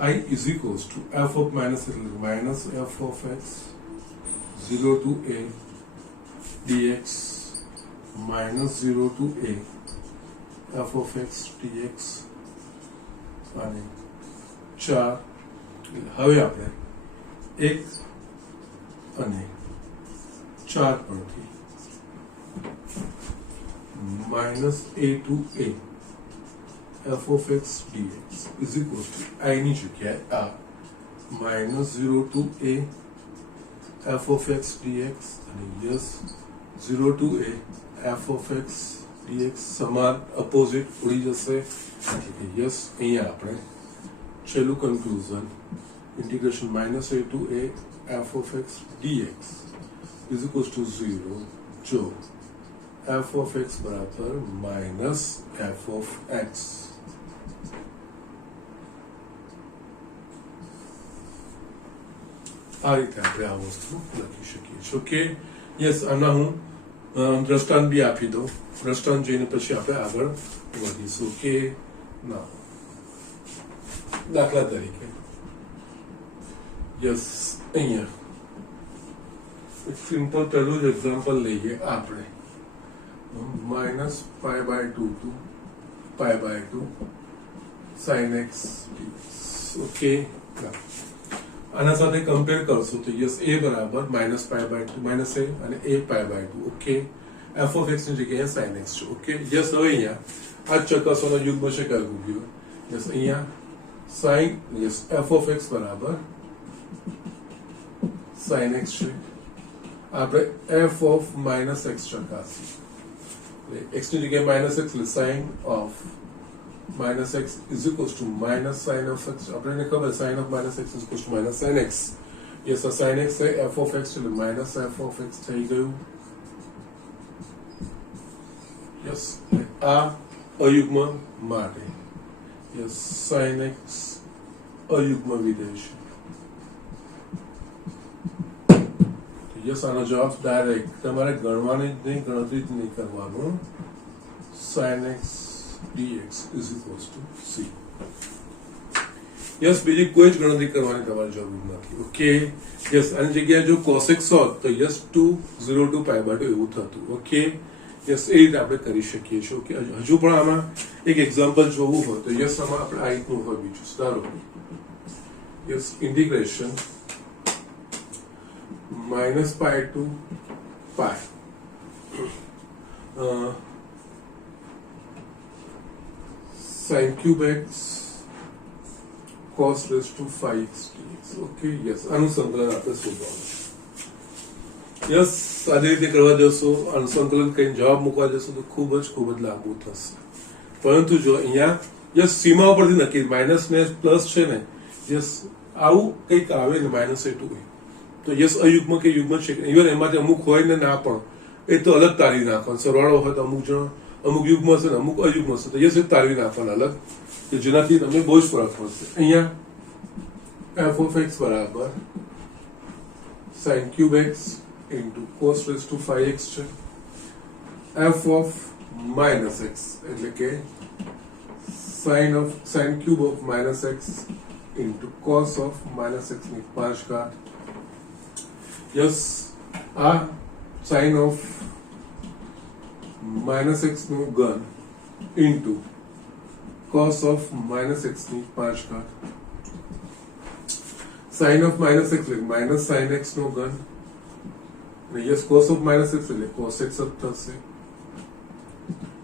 I is equals to f of minus f of x 0 to a dx minus 0 to a f of x dx અને 4 હવે આપણે 1 અને 4 પરથી minus a to a f of x dx is equals to I ની જગ્યાએ આ minus 0 to a f of x dx અને yes 0 to a f of x dx સમાન અપોઝિટ ઉડી જશે એટલે કે yes અહીંયા આપણે છેલ્લું conclusion integration minus a to a f of x dx is equals to 0 જો f of x બરાબર minus f of x આ રીતે આપણે આ વસ્તુ લખી શકીએ છીએ. ઓકે યસ આના હું દ્રષ્ટાંત બી આપી દઉં. દ્રષ્ટાંત જોઈને પછી આપણે આગળ વધીશું. કે ના દાખલા તરીકે યસ અહીંયા એક સિમ્પલ પહેલું જ એક્ઝામ્પલ લઈએ આપણે minus pi by 2 to pi by 2 sin x dx. Okay આના સાથે કમ્પેર કરશો તો યસ a બરાબર -π/2 -a અને a π/2 okay f of x ની જગ્યાએ sin x છે ઓકે યસ હવે અહીંયા આ ચકાસવાનો યુગ્મ છે કયું ગયું યસ અહીંયા sin yes f of x બરાબર sin x છે આપણે f of -x ચકાસી x ની જગ્યાએ -x એટલે sin of -x is equals to minus sin of x આપણે ખબર sin of -x is equals to minus sin x yes a sin x છે f of x એટલે minus f of x થઈ ગયું yes આ અયુગ્મ માટે yes sin x અયુગ્મ વિધેય છે yes આનો જવાબ ડાયરેક્ટ તમારે ગણવાની જ નહીં ગણતરી જ નહીં કરવાનું sin x dx is equals to c yes બીજી કોઈ જ ગણતરી કરવાની તમારે જરૂર નથી ઓકે યસ આની જગ્યાએ જો cos x હોત તો યસ 2 0 to π/2 એવું થતું ઓકે યસ એ રીતે આપણે કરી શકીએ છીએ ઓકે હજુ પણ આમાં એક એક્ઝામ્પલ જોવું હોય તો યસ આમાં આપણે આ રીતનું હોય બીજું ધારો yes integration -π to π sin cube x cos raised to 5x dx okay yes આનું સંકલન આપણે શોધવાનું છે યસ સારી રીતે કરવા જશો આનું સંકલન કરીને જવાબ મૂકવા જશો તો ખૂબ જ લાંબુ થશે પરંતુ જો અહીંયા યસ સીમા ઉપરથી નક્કી માઇનસ ને પ્લસ છે ને યસ આવું કંઈક આવે ને -a2 તો યસ અયુગ્મ કે યુગ્મ છે ઇવન એમાંથી અમુક હોય ને ના પણ એ તો અલગ તારી નાખવાનું સરવાળો હોય તો અમુક યુગ્મ હશે ને અમુક અયુગ્મ હશે તો યસ એ તારવી નાખવાના અલગ કે જેનાથી તમને બહુ જ ફરક પડશે અહીંયા f of x બરાબર sin cube x into cos raised to 5x છે f of minus x એટલે કે sin cube of minus x into cos of minus x ની 5 ઘાત યસ આ sin of minus x નું ઘન into cos of minus x ની 5 ઘાત sin of minus x એટલે minus sin x નું ઘન અને yes cos of minus x એટલે cos x જ થશે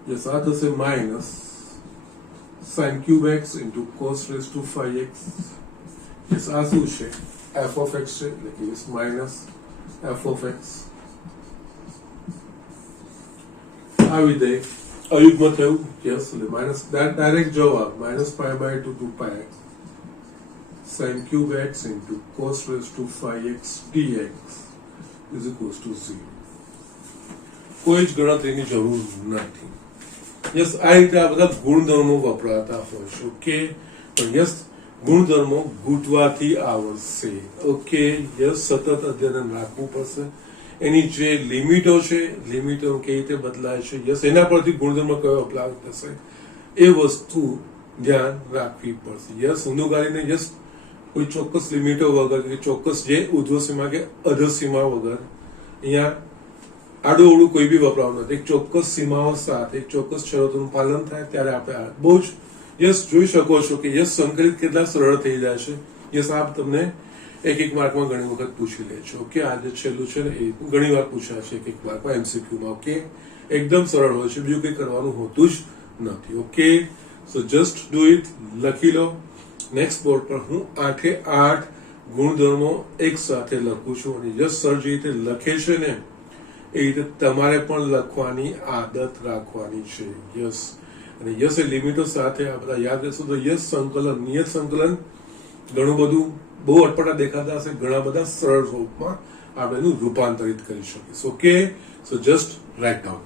યસ આ થશે minus sin cube x into cos raised to 5x yes આ શું છે f of x છે એટલે કે yes minus f of x આ વિધેય અયુગ્મ થયું યસ એટલે માઇનસ ડાયરેક્ટ જવાબ -π/2 to π sin cube x into cos raised to 5x dx is equals to 0 કોઈ જ ગણતરીની જરૂર નથી યસ આ રીતે આ બધા ગુણધર્મો વપરાતા હોય છે ઓકે પણ યસ ગુણધર્મો ગૂંથવાથી આવડશે ઓકે યસ સતત અધ્યયન રાખવું પડશે એની જે લિમિટો છે લિમિટો કેવી રીતે બદલાય છે યસ એના પરથી ગુણધર્મ કયો અપ્લાય થશે એ વસ્તુ ધ્યાન રાખવી પડશે યસ ઊંધું યસ કોઈ ચોક્કસ લિમિટો વગર કે ચોક્કસ જે ઉર્ધ્વ સીમા કે અધર સીમા વગર અહીંયા આડું અવળું કોઈ બી વપરાવું નથી એક ચોક્કસ સીમાઓ સાથે એક ચોક્કસ શરતોનું પાલન થાય ત્યારે આપણે બહુ જ યસ જોઈ શકો છો કે યસ સંકલિત કેટલા સરળ થઈ જાય છે યસ આપ તમને એક માર્કમાં ઘણી વખત પૂછી લે છે ઓકે આજે છેલ્લું છે ને એ ઘણી વાર પૂછાય છે એક માર્કમાં એમસીક્યુમાં ઓકે એકદમ સરળ હોય છે બીજું કંઈ કરવાનું હોતું જ નથી okay so just do it લખી લો નેક્સ્ટ બોર્ડ પર હું 8 ગુણધર્મો એક સાથે લખું છું અને યસ સર જે રીતે લખે છે ને એ રીતે તમારે પણ લખવાની આદત રાખવાની છે યસ અને યસ એ લિમિટો સાથે આ બધા યાદ રહેશો તો યસ સંકલન નિયત સંકલન ઘણું બધું બહુ અટપટા દેખાતા હશે ઘણા બધા સરળ રૂપમાં આપણે એનું રૂપાંતરિત કરી શકીશું okay so just write down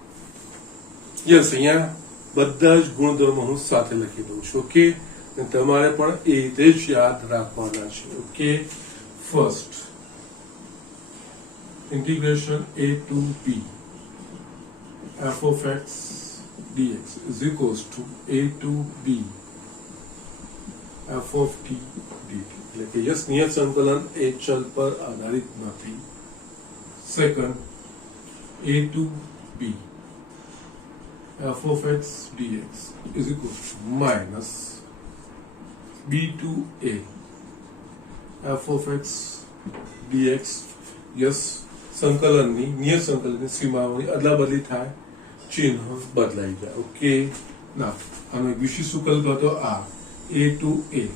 yes અહીંયા બધા જ ગુણધર્મો હું સાથે લખી દઉં છું ઓકે તમારે પણ એ રીતે જ યાદ રાખવાના છે okay first integration a to b f of x dx is equals to a to b f of t dt એટલે કે યસ નિયત સંકલન એ ચલ પર આધારિત નથી second a to b f of x dx is equals to minus b to a f of x dx yes સંકલનની નિયત સંકલનની સીમાઓની અદલા બદલી થાય, ચિહ્ન બદલાઈ જાય. ઓકે, ના આનો એક વિશિષ્ટ ઉકેલ હતો આ a to a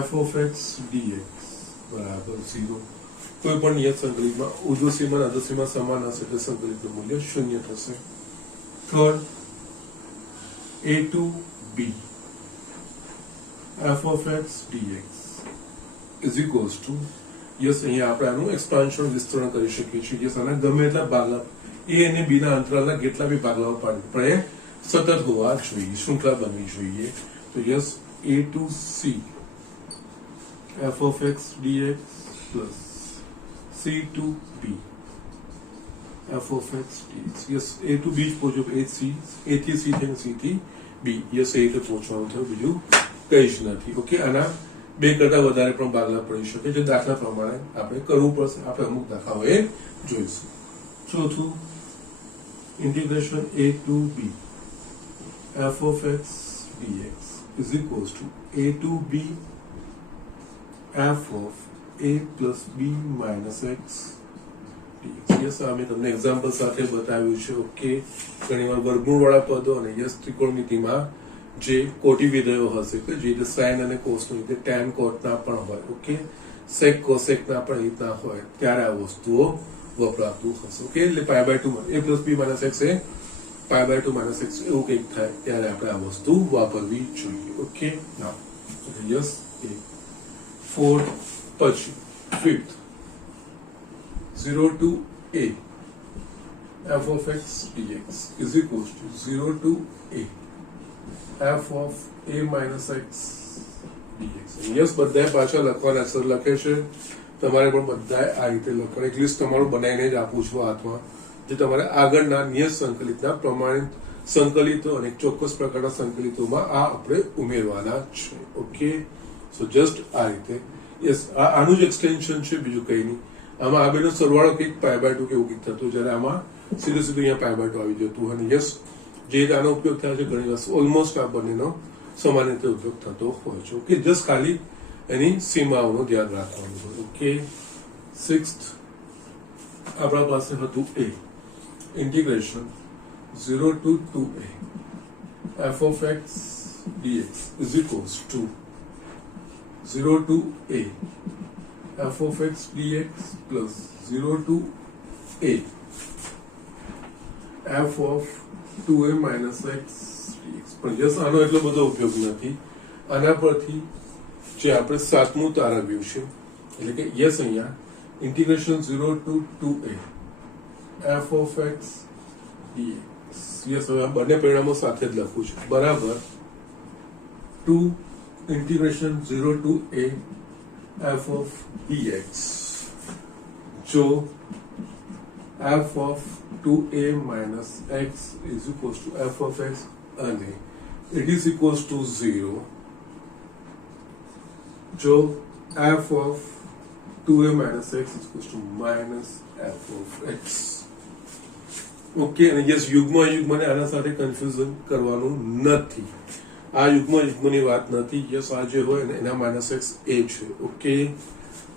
f of x dx બરાબર 0. કોઈ પણ નિયત સંકલિતમાં ઉર્ધ્વ સીમા અને અધર સીમા સમાન હશે એટલે સંકલિતનું મૂલ્ય 0 થશે. Third, a to b f of x dx is equals to yes અહીંયા આપણે આનું એક્સપાન્શન વિસ્તરણ કરી શકીએ છીએ. યસ આના ગમે એટલા ભાગલા a અને b ના અંતરાલના કેટલા બી ભાગલાઓ પાડે પણ એ સતત હોવા જોઈએ, શૃંખલા બનવી જોઈએ. તો yes a to c f of x dx plus c to b f of x dx. Yes a to b જ પહોંચો, a થી c થઈને c થી b. યસ એ રીતે પહોંચવાનું થયું, બીજું કઈ જ નથી. ઓકે, આના બે કરતા વધારે પણ ભાગલા પડી શકે, જે દાખલા પ્રમાણે આપણે કરવું પડશે. આપણે અમુક દાખલાઓ એ જોઈશું. ચોથું, integration a to b f of x dx is equals to a to b f of a plus b minus x dx. Yes અમે તમને એક્ઝામ્પલ સાથે બતાવ્યું છે. ઓકે, ઘણીવાર વર્ગમૂળવાળા પદો અને યસ ત્રિકોણમિતિમાં જે કોટી વિધેયો હશે કે જે રીતે સાઇન અને કોસનું રીતે tan કોટના પણ હોય, ઓકે, sec cosecના પણ રીતના હોય, ત્યારે આ વસ્તુઓ વપરાતું હશે. ઓકે, એટલે π/2 a plus b minus x A π/2 minus x એવું કંઈક થાય ત્યારે આપણે આ વસ્તુ વાપરવી જોઈએ. ઓકે, નાઉ યસ એ ફોર્થ, પછી fifth, 0 to a f of x dx is equals to 0 to a f of a minus x dx. Yes બધાએ પાછા લખવાના સર લખે છે, તમારે પણ બધાએ આ રીતે લખવાનું. એક લિસ્ટ તમારું બનાવીને જ આપું છું હાથમાં, જે તમારે આગળના નિયત સંકલિતના પ્રમાણિત સંકલિતો અને ચોક્કસ પ્રકારના સંકલિતોમાં આ આપણે ઉમેરવાના છે. ઓકે, સો જસ્ટ આ રીતે. યસ આનું જ એક્સટેન્શન છે, બીજું કંઈ નહીં. આમાં આ બેનો સરવાળો કંઈક π/2 કે એવું કંઈક થતું, જ્યારે આમાં સીધું સીધું અહીંયા π/2 આવી જતું. અને યસ જે રીતે આનો ઉપયોગ થાય છે ઘણી વાર ઓલમોસ્ટ આ બંનેનો સમાન રીતે ઉપયોગ થતો હોય છે. ઓકે, જસ્ટ ખાલી એની સીમાઓનું ધ્યાન રાખવાનું હોય. ઓકે, સિક્સ્થ આપણા પાસે હતું a integration 0 to 2a f of x dx is equals to 0 to a f of x dx plus 0 to a f of 2a minus x dx. પણ યસ આનો એટલો બધો ઉપયોગ નથી. આના પરથી જે આપણે સાતમું તારવ્યું છે, એટલે કે યસ અહીંયા integration 0 to 2a f of x dx. Yes હવે આ બંને પરિણામો સાથે જ લખું છું, બરાબર 2 integration 0 to a f of dx. જો f of 2a minus x is equals to f of x and it is equals to 0. जो f of 2a minus x is equals to minus f of x. Okay, અને yes યુગ્મને આના સાથે confusion કરવાનું નથી. આ યુગ્મની વાત નથી. Yes આ જે હોય ને એના માઇનસ એક્સ એ છે. ઓકે,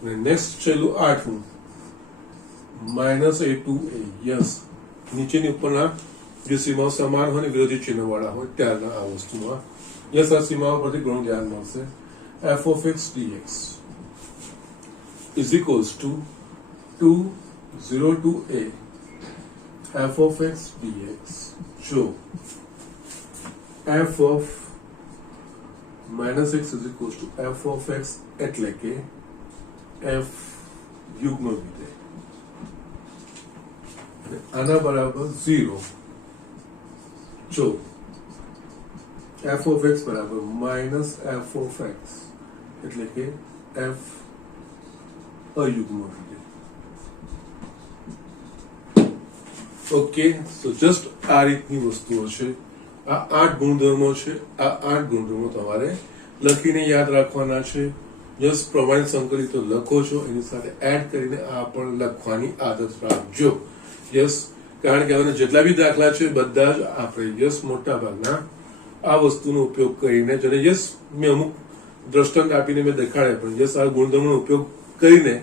અને નેક્સ્ટ છેલ્લું આઠમું -a to a. યસ નીચેની ઉપરના જે સીમાઓ સમાન હોય ને વિરોધી ચિહ્ન વાળા હોય ત્યારના આ વસ્તુમાં યસ આ સીમાઓ પરથી ઘણું ધ્યાન મળશે. f of x dx is equals to 2 0 to a f of x dx. જો f of minus x is equals to f of x એટલે કે f યુગ્મ વિધેય આના બરાબર 0. જો f of x બરાબર minus f of x એટલે કે f અયુગ્મ વિધેય. ઓકે, સો જસ્ટ આ રીતની વસ્તુઓ છે. આ 8 ગુણધર્મો છે. આ 8 ગુણધર્મો તમારે લખીને યાદ રાખવાના છે. જસ્ટ પ્રમાણિત સંકલિતો લખો છો એની સાથે એડ કરીને આ પણ લખવાની આદત રાખજો. યસ, કારણ કે હવે જેટલા બી દાખલા છે બધા જ આપણે યસ મોટા ભાગના આ વસ્તુનો ઉપયોગ કરીને, જેને યસ મેં અમુક દ્રષ્ટાંત આપીને મેં દેખાડ્યા, પણ યસ આ ગુણધર્મનો ઉપયોગ કરીને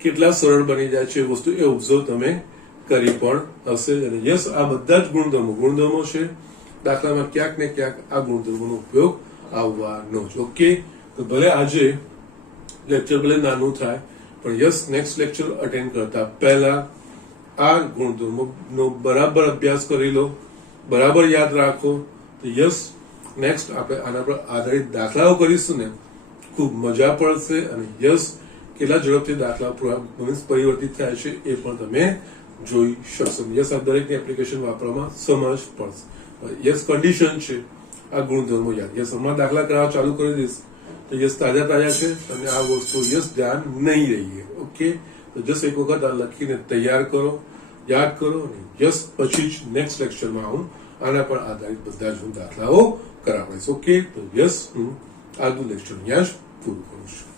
કેટલા સરળ બની જાય છે એ વસ્તુ એ ઓબ્ઝર્વ તમે કરી પણ હશે. અને યસ આ બધા જ ગુણધર્મો છે દાખલામાં ક્યાંક ને ક્યાંક આ ગુણધર્મોનો ઉપયોગ આવવાનો જ. ઓકે, તો ભલે આજે લેક્ચર ભલે નાનું થાય, પણ યસ નેક્સ્ટ લેક્ચર અટેન્ડ કરતા પહેલા આ ગુણધર્મોનો બરાબર અભ્યાસ કરી લો, બરાબર યાદ રાખો. તો યસ નેક્સ્ટ આપણે આના પર આધારિત દાખલાઓ કરીશું ને ખૂબ મજા પડશે. અને યસ કેટલા ઝડપથી દાખલા પરિવર્તિત થાય છે એ પણ તમે જોઈ શકશો. યસ આ દરેકની એપ્લિકેશન વાપરવામાં સમજ પડશે. યસ કન્ડિશન છે આ ગુણધર્મો યાદ. યસ હમણાં દાખલા કરાવવા ચાલુ કરી દઈશ તો યસ તાજા છે અને આ વસ્તુ યસ ધ્યાન નહીં રહીએ. ઓકે, તો જસ્ટ એક વખત આ લખીને તૈયાર કરો, યાદ કરો, અને યસ પછી જ નેક્સ્ટ લેક્ચરમાં હું આના પર આધારિત બધા જ હું દાખલાઓ કરાવીશ. ઓકે, તો યસ હું આજનું લેક્ચર અહીંયા જ પૂરું કરું છું.